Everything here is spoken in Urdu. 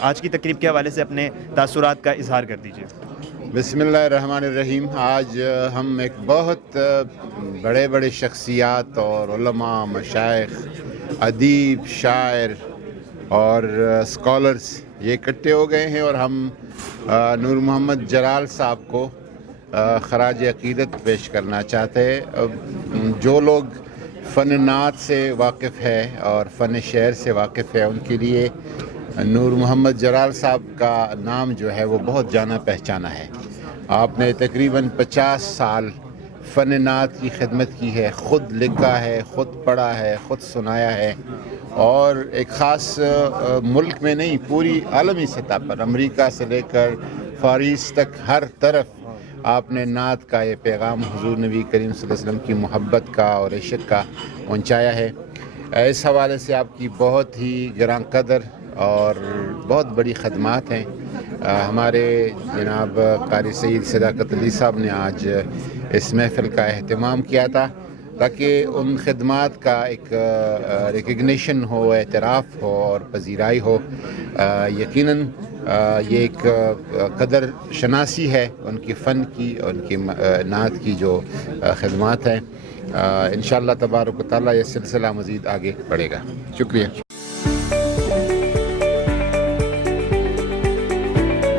آج کی تقریب کے حوالے سے اپنے تاثرات کا اظہار کر دیجیے۔ بسم اللہ الرحمن الرحیم۔ آج ہم ایک بہت بڑے شخصیات اور علماء، مشائخ، ادیب، شاعر اور اسکالرز یہ اکٹھے ہو گئے ہیں، اور ہم نور محمد جلال صاحب کو خراج عقیدت پیش کرنا چاہتے ہیں۔ جو لوگ فن نعت سے واقف ہے اور فن شعر سے واقف ہے، ان کے لیے نور محمد جلال صاحب کا نام جو ہے وہ بہت جانا پہچانا ہے۔ آپ نے تقریباً 50 سال فن نعت کی خدمت کی ہے، خود لکھا ہے، خود پڑھا ہے، خود سنایا ہے، اور ایک خاص ملک میں نہیں، پوری عالمی سطح پر امریکہ سے لے کر فارس تک ہر طرف آپ نے نعت کا یہ پیغام حضور نبی کریم صلی اللہ علیہ وسلم کی محبت کا اور عشق کا پہنچایا ہے۔ اس حوالے سے آپ کی بہت ہی گراں قدر اور بہت بڑی خدمات ہیں۔ ہمارے جناب قاری سید صداقت علی صاحب نے آج اس محفل کا اہتمام کیا تھا تاکہ ان خدمات کا ایک ریکگنیشن ہو، اعتراف ہو اور پذیرائی ہو۔ یقیناً یہ ایک قدر شناسی ہے ان کی فن کی اور ان کی نعت کی جو خدمات ہیں۔ انشاءاللہ تبارک و تعالیٰ یہ سلسلہ مزید آگے بڑھے گا۔ شکریہ۔